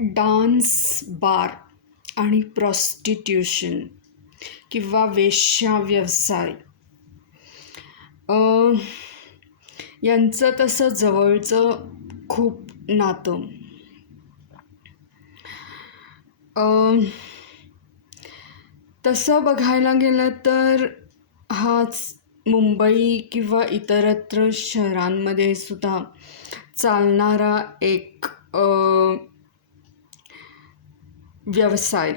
Dance bar आणि prostitution किंवा वेश्याव्यवसाय यांचं तसं जवळचं खूप नातं. तसं बघायला गेलं तर हाच मुंबई किंवा इतरत्र शहरांमध्ये सुद्धा चालणारा एक व्यवसाय,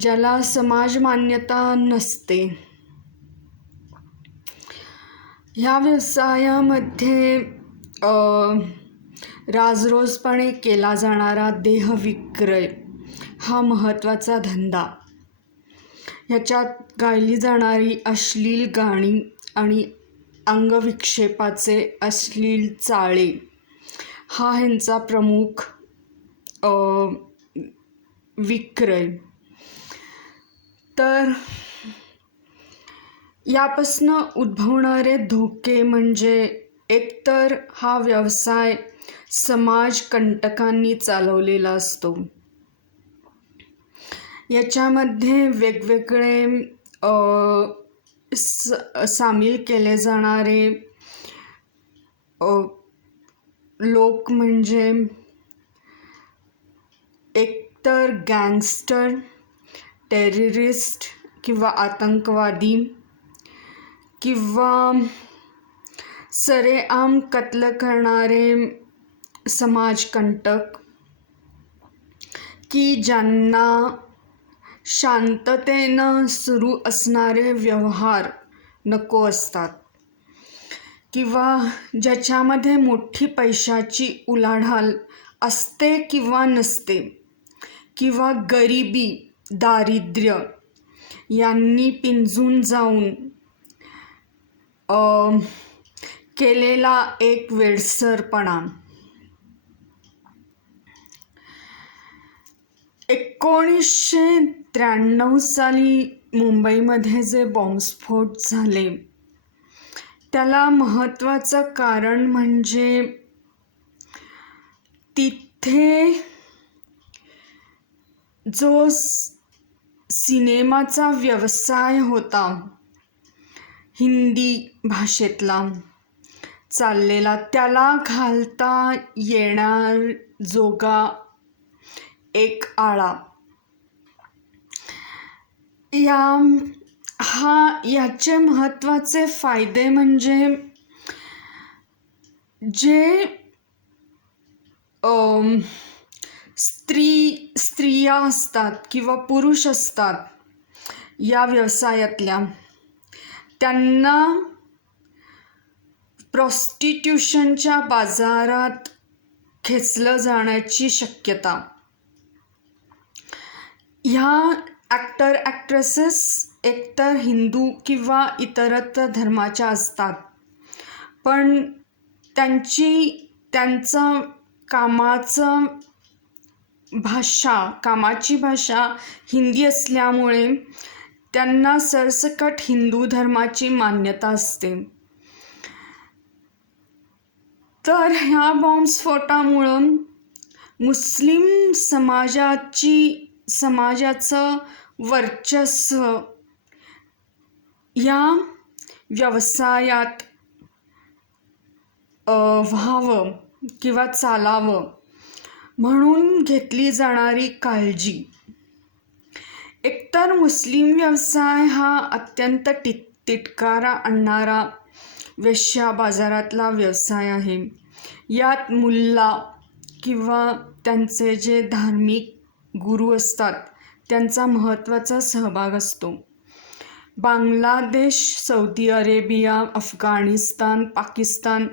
ज्याला समाज मान्यता नसते. ह्या व्यवसायामध्ये राजरोजपणे केला जाणारा देहविक्रय हा महत्त्वाचा धंदा. ह्याच्यात गायली जाणारी अश्लील गाणी आणि अंगविक्षेपाचे अश्लील चाळे हा ह्यांचा प्रमुख विक्रय. तर यापासनं उद्भवणारे धोके म्हणजे एकतर हा व्यवसाय समाजकंटकांनी चालवलेला असतो. याच्यामध्ये वेगवेगळे सामील केले जाणारे लोक म्हणजे एकतर गँगस्टर, टेररिस्ट किंवा आतंकवादी किंवा सरेआम कत्ल करणारे समाजकंटक, की ज्यांना शांततेनं सुरू असणारे व्यवहार नको असतात किंवा ज्याच्यामध्ये मोठी पैशाची उलाढाल असते किंवा नसते किंवा गरिबी, दारिद्र्य यांनी पिंजून जाऊन केलेला एक वेडसरपणा. 1993 साली मुंबईमध्ये जे बॉम्बस्फोट झाले त्याला महत्त्वाचं कारण म्हणजे तिथे जो सिनेमाचा व्यवसाय होता हिंदी भाषेतला चाललेला, त्याला घालता येणार जोगा एक आळा. याचे महत्त्वाचे फायदे म्हणजे जे स्त्रिया असतात किंवा पुरुष असतात या व्यवसायातल्या, त्यांना प्रॉस्टिट्यूशनच्या बाजारात खेचलं जाण्याची शक्यता. ह्या ॲक्टर ॲक्ट्रेसेस एकतर हिंदू किंवा इतरत्र धर्माच्या असतात, पण त्यांचं कामाची भाषा हिंदी असल्यामुळे त्यांना सरसकट हिंदू धर्माची मान्यता असते. तर ह्या बॉम्बस्फोटामुळं मुस्लिम समाजाचं वर्चस्व या व्यवसायात व्हावं किंवा चालावं म्हणून घेतली जाणारी काळजी. एकतर मुस्लिम व्यवसाय हा अत्यंत तिटकारा आणणारा वेश्या बाजारातला व्यवसाय आहे. यात मुल्ला किंवा त्यांचे जे धार्मिक गुरु असतात त्यांचा महत्त्वाचा सहभाग असतो. बांगलादेश, सौदी अरेबिया, अफगाणिस्तान, पाकिस्तान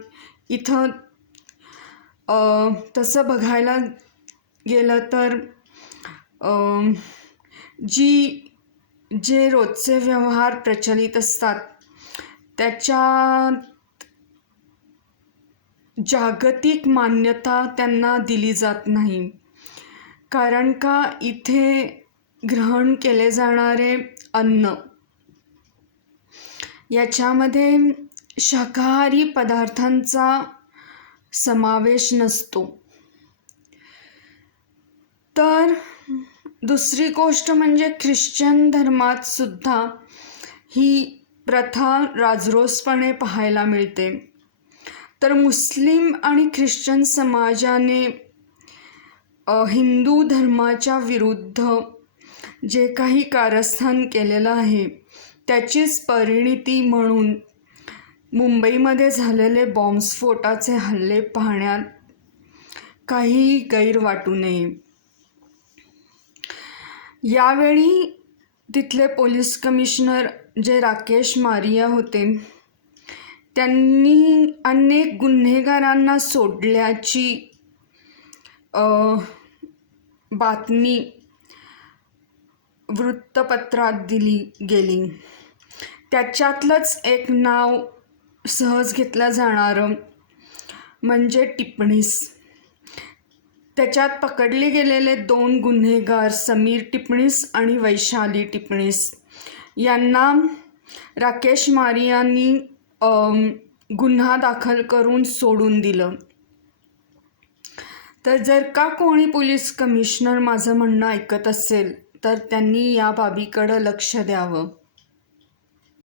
इथं तसं बघायला गेलं तर जे रोजचे व्यवहार प्रचलित असतात त्याच्यात जागतिक मान्यता त्यांना दिली जात नाही, कारण का इथे ग्रहण केले जाणारे अन्न याच्यामध्ये शाकाहारी पदार्थांचा समावेश नसतो. तर दुसरी गोष्ट म्हणजे ख्रिश्चन धर्मात सुद्धा ही प्रथा राजरोसपणे पाहायला मिळते. तर मुस्लिम आणि ख्रिश्चन समाजाने हिंदू धर्माच्या विरुद्ध जे काही कारस्थान केलेलं आहे त्याचीच परिणिती म्हणून मुंबईमध्ये झालेले बॉम्बस्फोटाचे हल्ले पाहण्यात काही गैर वाटू नये. यावेळी तिथले पोलीस कमिशनर जे राकेश मारिया होते त्यांनी अनेक गुन्हेगारांना सोडल्याची बातमी वृत्तपत्रात दिली गेली. त्याच्यातलंच एक नाव सहज घेतलं जाणारं म्हणजे टिपणीस. त्याच्यात पकडले गेलेले 2 गुन्हेगार समीर टिपणीस आणि वैशाली टिपणीस यांना राकेश मारियांनी गुन्हा दाखल करून सोडून दिलं. तर जर का कोणी पोलीस कमिशनर माझं म्हणणं ऐकत असेल तर त्यांनी या बाबीकडं लक्ष द्यावं.